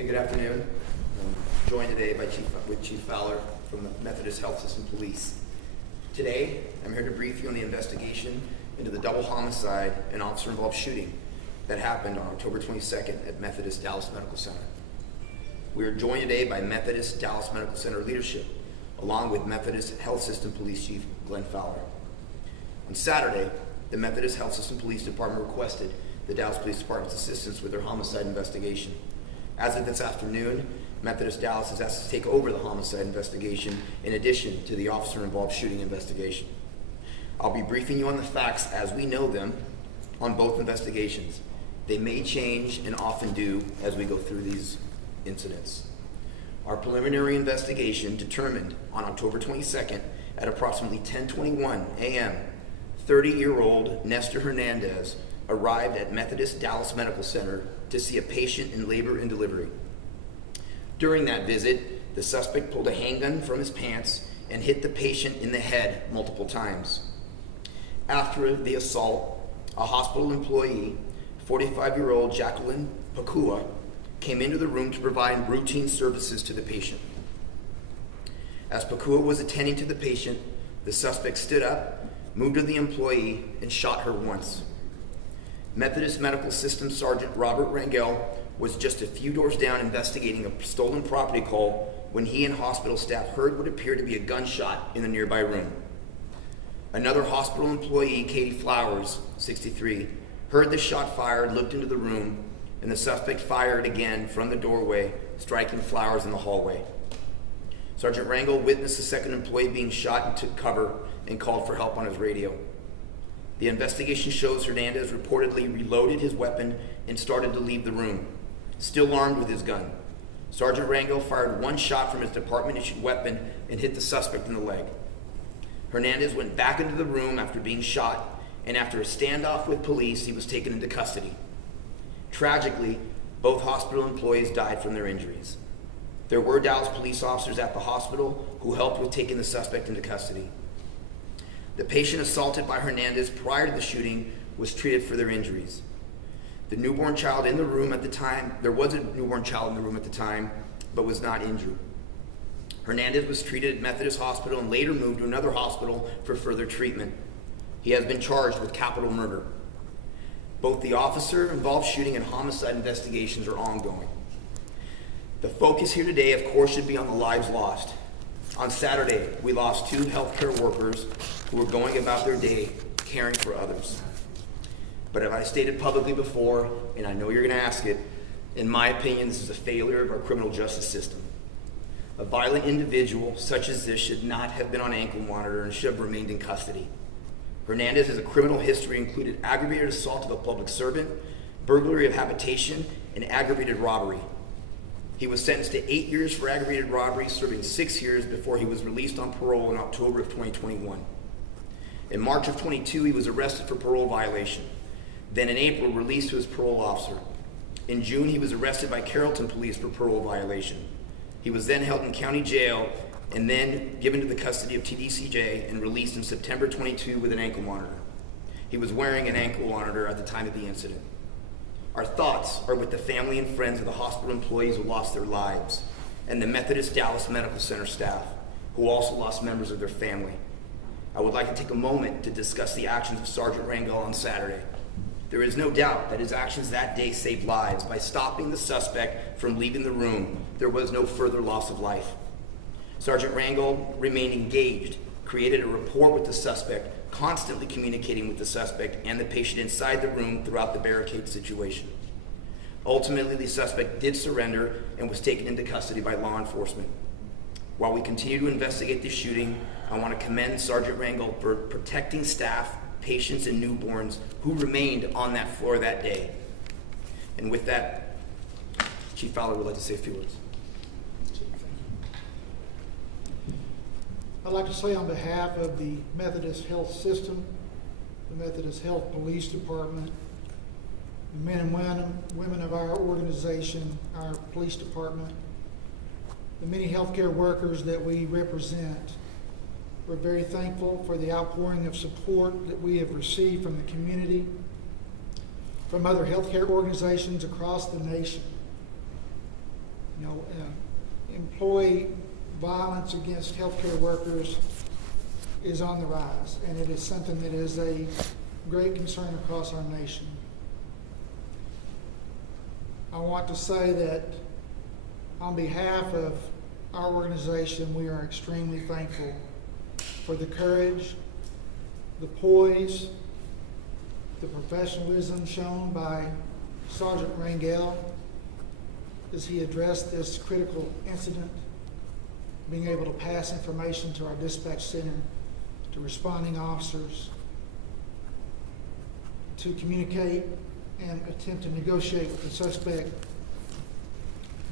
Hey, good afternoon. I'm joined today by Chief Fowler from the Methodist Health System Police. Today, I'm here to brief you on the investigation into the double homicide and officer-involved shooting that happened on October 22nd at Methodist Dallas Medical Center. We are joined today by Methodist Dallas Medical Center leadership, along with Methodist Health System Police Chief Glenn Fowler. On Saturday, the Methodist Health System Police Department requested the Dallas Police Department's assistance with their homicide investigation. As of this afternoon, Methodist Dallas has asked to take over the homicide investigation in addition to the officer-involved shooting investigation. I'll be briefing you on the facts as we know them on both investigations. They may change and often do as we go through these incidents. Our preliminary investigation determined on October 22nd at approximately 10:21 a.m., 30-year-old Nestor Hernandez arrived at Methodist Dallas Medical Center to see a patient in labor and delivery. During that visit, the suspect pulled a handgun from his pants and hit the patient in the head multiple times. After the assault, a hospital employee, 45-year-old Jacqueline Pakua, came into the room to provide routine services to the patient. As Pakua was attending to the patient, the suspect stood up, moved to the employee, and shot her once. Methodist Medical System Sergeant Robert Rangel was just a few doors down investigating a stolen property call when he and hospital staff heard what appeared to be a gunshot in the nearby room. Another hospital employee, Katie Flowers, 63, heard the shot fired, looked into the room, and the suspect fired again from the doorway, striking Flowers in the hallway. Sergeant Rangel witnessed the second employee being shot and took cover and called for help on his radio. The investigation shows Hernandez reportedly reloaded his weapon and started to leave the room, still armed with his gun. Sergeant Rangel fired one shot from his department-issued weapon and hit the suspect in the leg. Hernandez went back into the room after being shot, and after a standoff with police, he was taken into custody. Tragically, both hospital employees died from their injuries. There were Dallas police officers at the hospital who helped with taking the suspect into custody. The patient assaulted by Hernandez prior to the shooting was treated for their injuries. The newborn child in the room at the time, there was a newborn child in the room at the time, but was not injured. Hernandez was treated at Methodist Hospital and later moved to another hospital for further treatment. He has been charged with capital murder. Both the officer-involved shooting and homicide investigations are ongoing. The focus here today, of course, should be on the lives lost. On Saturday, we lost two healthcare workers who were going about their day caring for others. But as I stated publicly before, and I know you're going to ask it, in my opinion, this is a failure of our criminal justice system. A violent individual such as this should not have been on ankle monitor and should have remained in custody. Hernandez has a criminal history included aggravated assault of a public servant, burglary of habitation, and aggravated robbery. He was sentenced to 8 years for aggravated robbery, serving 6 years before he was released on parole in October of 2021. In March of 22, he was arrested for parole violation. Then in April, released to his parole officer. In June, he was arrested by Carrollton police for parole violation. He was then held in county jail and then given to the custody of TDCJ and released in September 22 with an ankle monitor. He was wearing an ankle monitor at the time of the incident. Our thoughts are with the family and friends of the hospital employees who lost their lives and the Methodist Dallas Medical Center staff who also lost members of their family. I would like to take a moment to discuss the actions of Sergeant Rangel on Saturday. There is no doubt that his actions that day saved lives. By stopping the suspect from leaving the room, there was no further loss of life. Sergeant Rangel remained engaged, created a rapport with the suspect, constantly communicating with the suspect and the patient inside the room throughout the barricade situation. Ultimately, the suspect did surrender and was taken into custody by law enforcement. While we continue to investigate this shooting, I want to commend Sergeant Rangel for protecting staff, patients, and newborns who remained on that floor that day. And with that, Chief Fowler would like to say a few words. I'd like to say on behalf of the Methodist Health System, the Methodist Health Police Department, the men and women of our organization, our police department, the many healthcare workers that we represent, we're very thankful for the outpouring of support that we have received from the community, from other healthcare organizations across the nation. Employee violence against healthcare workers is on the rise, and it is something that is a great concern across our nation. I want to say that on behalf of our organization, we are extremely thankful for the courage, the poise, the professionalism shown by Sergeant Rangel as he addressed this critical incident, being able to pass information to our dispatch center, to responding officers, to communicate and attempt to negotiate with the suspect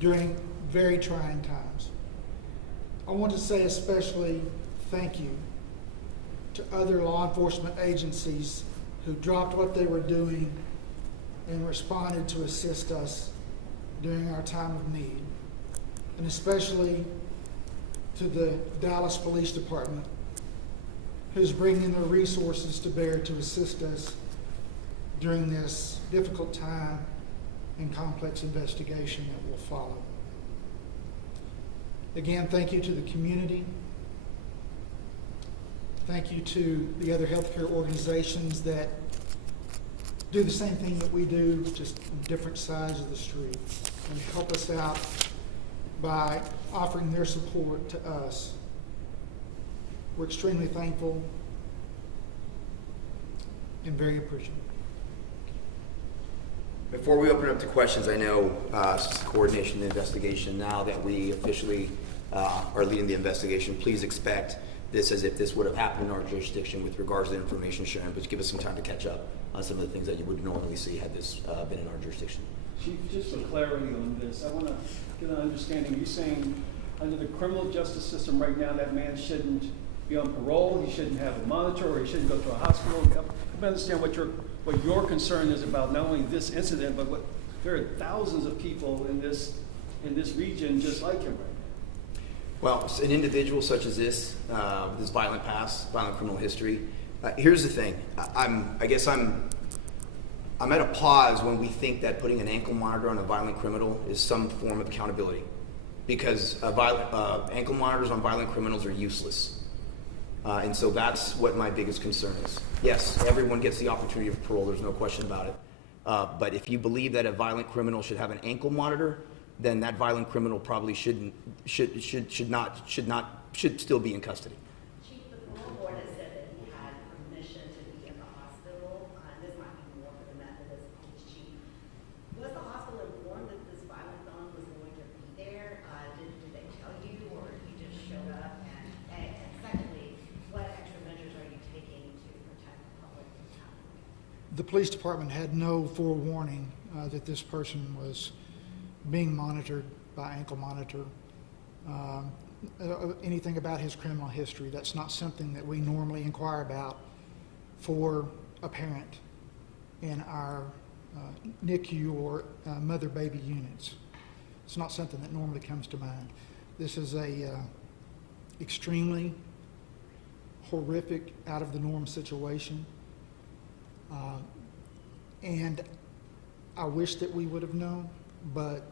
during very trying times. I want to say especially thank you to other law enforcement agencies who dropped what they were doing and responded to assist us during our time of need, and especially to the Dallas Police Department, who's bringing their resources to bear to assist us during this difficult time and complex investigation that will follow. Again, thank you to the community. Thank you to the other healthcare organizations that do the same thing that we do, just on different sides of the street, and help us out by offering their support to us. We're extremely thankful and very appreciative. Before we open up to questions, I know coordination of the investigation, now that we officially are leading the investigation, please expect this as if this would have happened in our jurisdiction with regards to the information sharing, but give us some time to catch up on some of the things that you would normally see had this been in our jurisdiction. Chief, just for clarity on this, I want to get an understanding. You're saying under the criminal justice system right now, that man shouldn't be on parole, he shouldn't have a monitor, or he shouldn't go to a hospital. I understand what your concern is about not only this incident, but there are thousands of people in this region just like him right now. Well, an individual such as this, this violent past, violent criminal history, here's the thing. I guess I'm at a pause when we think that putting an ankle monitor on a violent criminal is some form of accountability, because ankle monitors on violent criminals are useless. And so that's what my biggest concern is. Yes, everyone gets the opportunity of parole, there's no question about it. But if you believe that a violent criminal should have an ankle monitor, then that violent criminal probably should still be in custody. Chief, the parole board has said that he had permission to be in the hospital. This might be more for the Methodist police chief. Was the hospital informed that this violent felon was going to be there? Did they tell you, or you just showed up? And secondly, what extra measures are you taking to protect the public from happening? The police department had no forewarning that this person was being monitored by ankle monitor. Anything about his criminal history, that's not something that we normally inquire about for a parent in our NICU or mother-baby units. It's not something that normally comes to mind. This is a extremely horrific, out-of-the-norm situation. And I wish that we would have known, but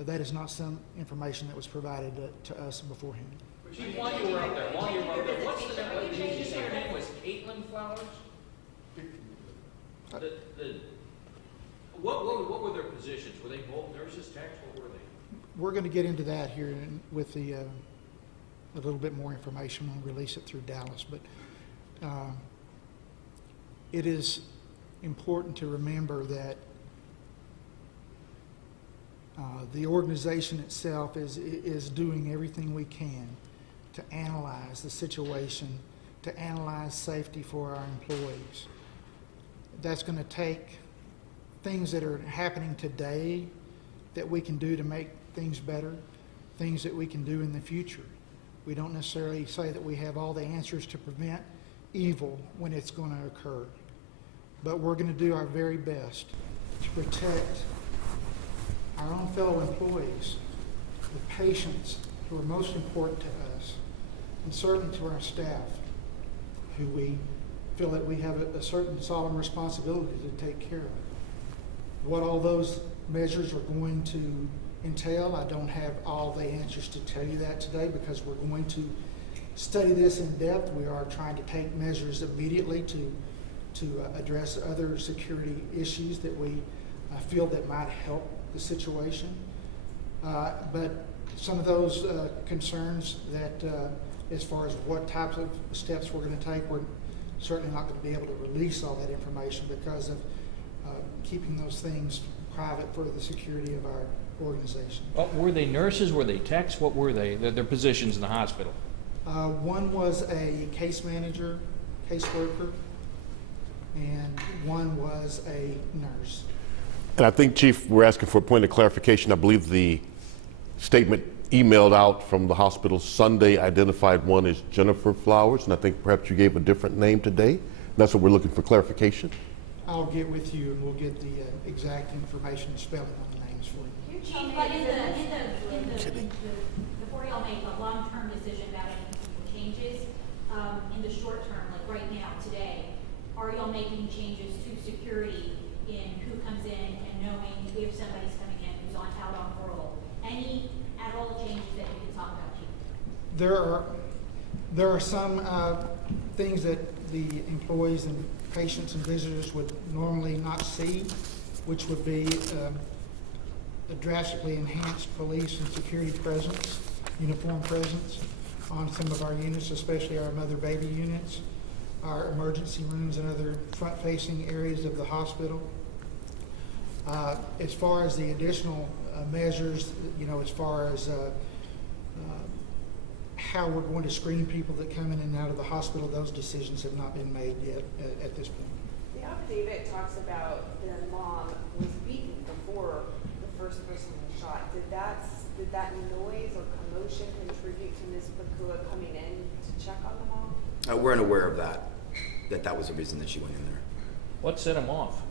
that is not some information that was provided to us beforehand. Chief, while you were up there, what's the name? Did you say her name was Caitlin Flowers? What were their positions? Were they both nurses, techs? What were they? We're going to get into that here with a little bit more information when we release it through Dallas. But it is important to remember that the organization itself is doing everything we can to analyze the situation, to analyze safety for our employees. That's going to take things that are happening today that we can do to make things better, things that we can do in the future. We don't necessarily say that we have all the answers to prevent evil when it's going to occur, but we're going to do our very best to protect our own fellow employees, the patients who are most important to us, and certainly to our staff, who we feel that we have a certain solemn responsibility to take care of. What all those measures are going to entail. I don't have all the answers to tell you that today because we're going to study this in depth. We are trying to take measures immediately to address other security issues that we feel that might help the situation. But some of those concerns that as far as what types of steps we're going to take, we're certainly not going to be able to release all that information because of keeping those things private for the security of our organization. Well, were they nurses? Were they techs? What were they? Their positions in the hospital? One was a case manager, caseworker, and one was a nurse. And I think, Chief, we're asking for a point of clarification. I believe the statement emailed out from the hospital Sunday identified one as Jennifer Flowers, and I think perhaps you gave a different name today. And that's what we're looking for clarification. I'll get with you and we'll get the exact information and spelling on the names for you. Chief, but before y'all make a long-term decision about any potential changes, in the short term, like right now, today, are y'all making changes to security in who comes in and knowing if somebody's coming in who's out on parole? Any at all changes that you can talk about, Chief? There are some things that the employees and patients and visitors would normally not see, which would be a drastically enhanced police and security presence, uniform presence on some of our units, especially our mother-baby units, our emergency rooms and other front-facing areas of the hospital. As far as the additional measures, as far as how we're going to screen people that come in and out of the hospital, those decisions have not been made yet at this point. The affidavit talks about their mom was beaten before the first person was shot. Did that noise or commotion contribute to Ms. Bakua coming in to check on the mom? We're unaware of that was the reason that she went in there. What set him off?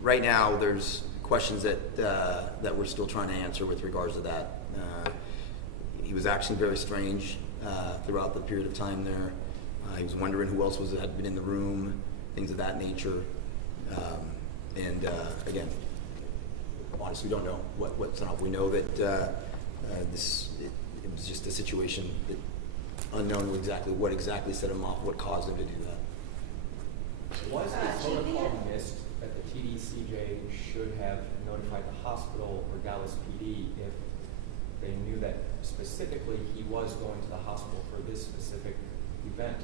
Right now there's questions that we're still trying to answer with regards to that. He was acting very strange throughout the period of time there. He was wondering who else had been in the room, things of that nature. Again, honestly, we don't know what's up. We know that it was just a situation that unknown exactly what exactly set him off, what caused him to do that. Was the protocol missed that the TDCJ should have notified the hospital or Dallas PD if they knew that specifically he was going to the hospital for this specific event?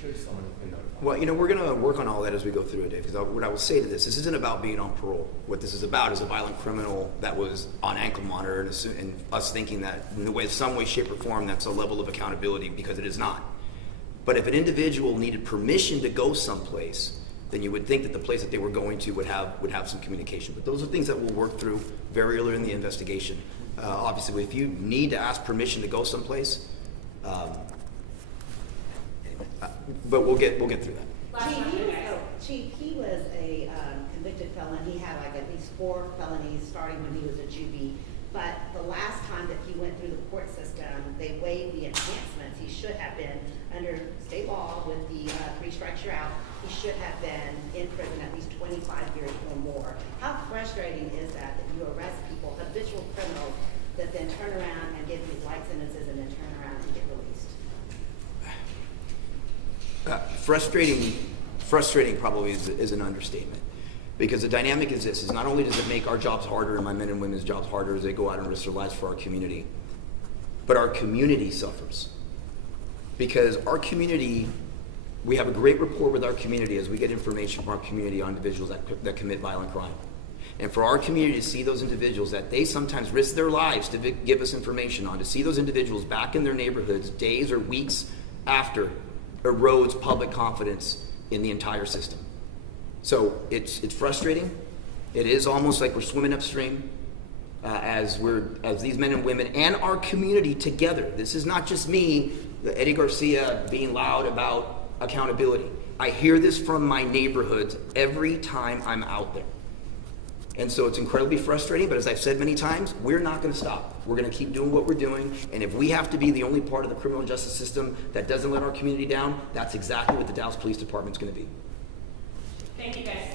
Should someone have been notified? Well, we're going to work on all that as we go through it, Dave, because what I will say to this isn't about being on parole. What this is about is a violent criminal that was on ankle monitor and us thinking that in some way, shape, or form, that's a level of accountability, because it is not. But if an individual needed permission to go someplace, then you would think that the place that they were going to would have some communication. But those are things that we'll work through very early in the investigation. Obviously, if you need to ask permission to go someplace, but we'll get through that. Chief, he was a convicted felon. He had at least 4 felonies starting when he was a juvie. But the last time that he went through the court system, they waived the enhancements. He should have been, under state law with the 3 strikes you're out, he should have been in prison at least 25 years or more. How frustrating is that you arrest people, habitual criminals, that then turn around and give these light sentences and then turn around and get released? Frustrating probably is an understatement. Because the dynamic is this, is not only does it make our jobs harder and my men and women's jobs harder as they go out and risk their lives for our community, but our community suffers. Because our community, we have a great rapport with our community as we get information from our community on individuals that commit violent crime. And for our community to see those individuals that they sometimes risk their lives to give us information on, to see those individuals back in their neighborhoods days or weeks after, erodes public confidence in the entire system. So it's frustrating. It is almost like we're swimming upstream as these men and women and our community together. This is not just me, Eddie Garcia, being loud about accountability. I hear this from my neighborhoods every time I'm out there. And so it's incredibly frustrating, but as I've said many times, we're not going to stop. We're going to keep doing what we're doing, and if we have to be the only part of the criminal justice system that doesn't let our community down, that's exactly what the Dallas Police Department's going to be. Thank you, guys.